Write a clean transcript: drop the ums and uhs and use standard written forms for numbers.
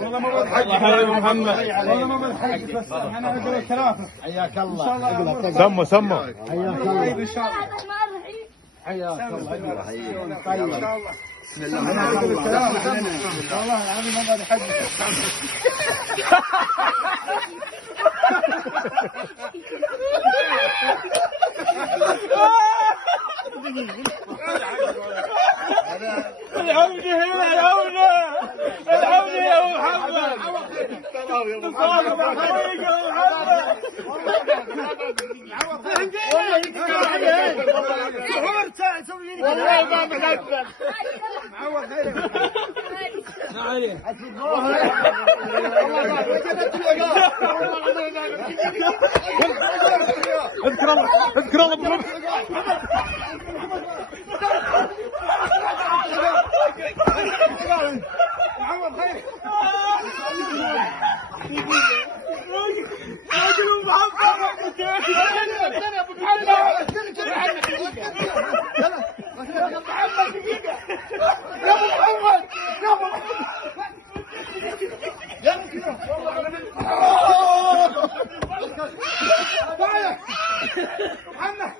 والله ما بضحك محمد، والله ما بضحك بس انا اقول الكلام. حياك الله. ان شاء الله سموا سموا. حياك الله. ان شاء الله. حياك الله. طيب ان شاء الله. بسم الله. انا اقول الكلام. والله العظيم ما بضحك. العودة هنا العودة، العودة يا ابو محمد. تصاحب عليك يا ابو محمد. والله ما مكذب. معوض خيرك. تعالي. اذكر الله اذكر الله. معوض خيرك. محمد